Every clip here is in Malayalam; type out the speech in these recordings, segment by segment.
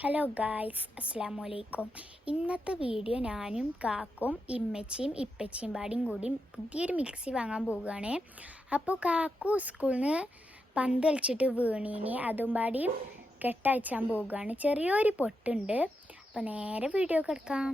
ഹലോ ഗായ്സ് അസ്സാം വലൈക്കും ഇന്നത്തെ വീഡിയോ ഞാനും കാക്കും ഇമ്മച്ചിയും ഇപ്പച്ചിയും പാടിയും കൂടി പുതിയൊരു മിക്സി വാങ്ങാൻ പോവുകയാണ്. അപ്പോൾ കാക്കു സ്കൂളിൽ നിന്ന് പന്ത് കളിച്ചിട്ട് വീണീനി. അതും പാടി കെട്ടയച്ചാൻ പോവുകയാണ്. ചെറിയൊരു പൊട്ടുണ്ട്. അപ്പോൾ നേരെ വീഡിയോ കിടക്കാം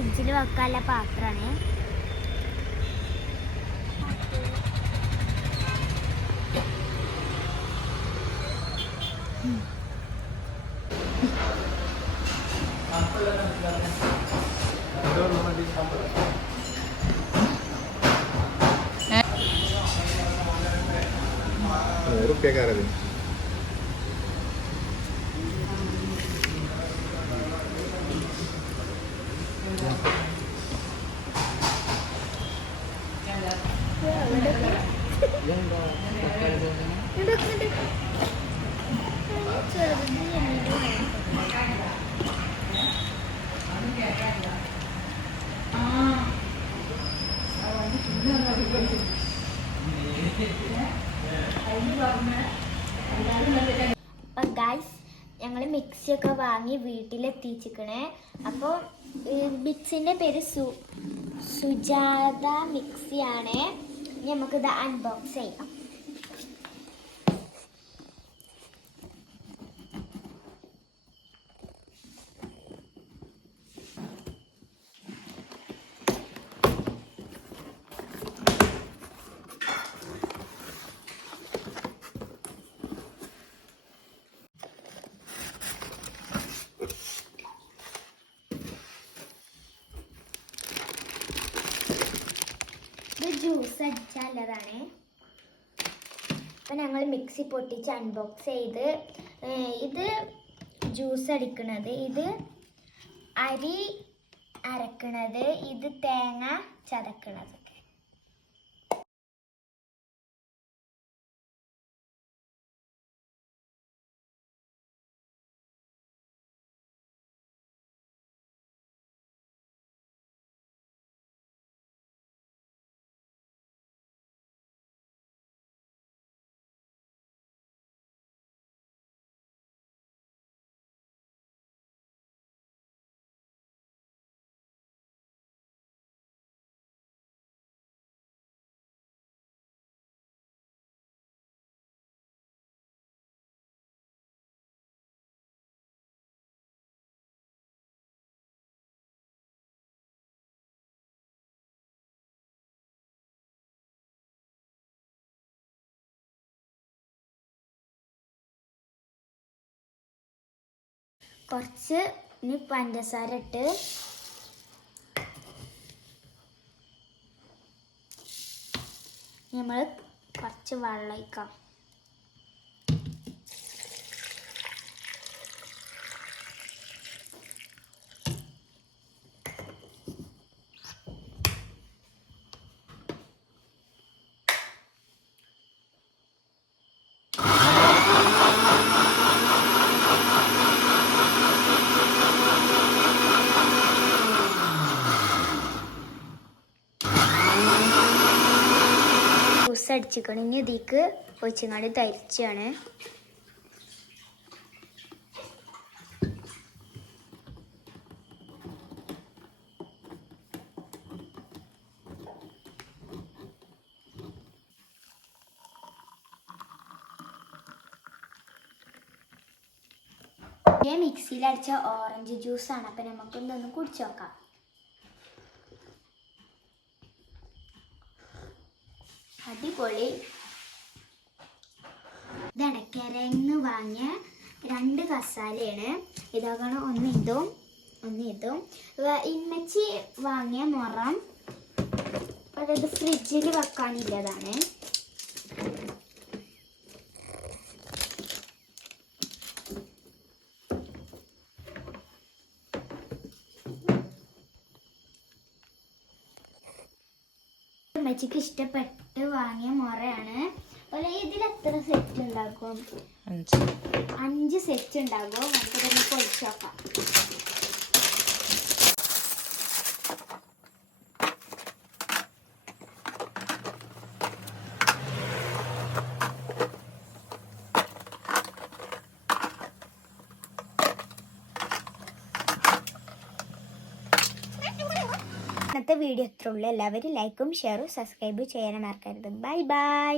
ഫ്രിഡ്ജിൽ വെക്കാനുള്ള പാത്രമാണ്. നൂറുപ്യക്കാരത് അപ്പം ഗൈസ് ഞങ്ങൾ മിക്സിയൊക്കെ വാങ്ങി വീട്ടിലെത്തിച്ചിക്കണേ അപ്പോൾ മിക്സിന്റെ പേര് സു സുജാത മിക്സിയാണ്. നമുക്കിത് അൺബോക്സ് ചെയ്യാം. ഇത് ജ്യൂസ് അടിച്ചാലതാണ് അപ്പം ഞങ്ങൾ മിക്സി പൊട്ടിച്ച് അൺബോക്സ് ചെയ്ത് ഇത് ജ്യൂസ് അടിക്കണത്. ഇത് അരി അരക്കണത്. ഇത് തേങ്ങ ചതക്കണതൊക്കെ കുറച്ച് ഇനി പഞ്ചസാര ഇട്ട് നമ്മൾ കുറച്ച് വെള്ളം ഒഴിക്കാം ജ്യൂസ് അടിച്ചിക്കണം ഇനി ഇതിക്ക് ഒഴിച്ചങ്ങാണ്ട് തരിച്ചാണ്. മിക്സിയിൽ അടിച്ച ഓറഞ്ച് ജ്യൂസാണ്. അപ്പം നമുക്കൊന്നൊന്ന് കുടിച്ചു നോക്കാം. അടിപൊളി. ഇതടക്കരന്ന് വാങ്ങിയ രണ്ട് കസാലയാണ്. ഇതാകണം ഒന്ന് ഇതും ഒന്ന് ഇതും. ഇമ്മച്ചി വാങ്ങിയ മുറം. അതായത് ഫ്രിഡ്ജിൽ വെക്കാനില്ലതാണ്. അമ്മച്ചിക്ക് ഇഷ്ടപ്പെട്ട് വാങ്ങിയ മുറയാണ്. അതുപോലെ ഇതിൽ എത്ര സെറ്റ് ഉണ്ടാക്കും? അഞ്ച്. സെറ്റ് ഉണ്ടാകും. നമുക്ക് തന്നെ പൊളിച്ചു ഇന്നത്തെ വീഡിയോ ഇത്രയുള്ളൂ. എല്ലാവരും ലൈക്കും ഷെയറും സബ്സ്ക്രൈബും ചെയ്യാൻ മറക്കരുത്. Bye bye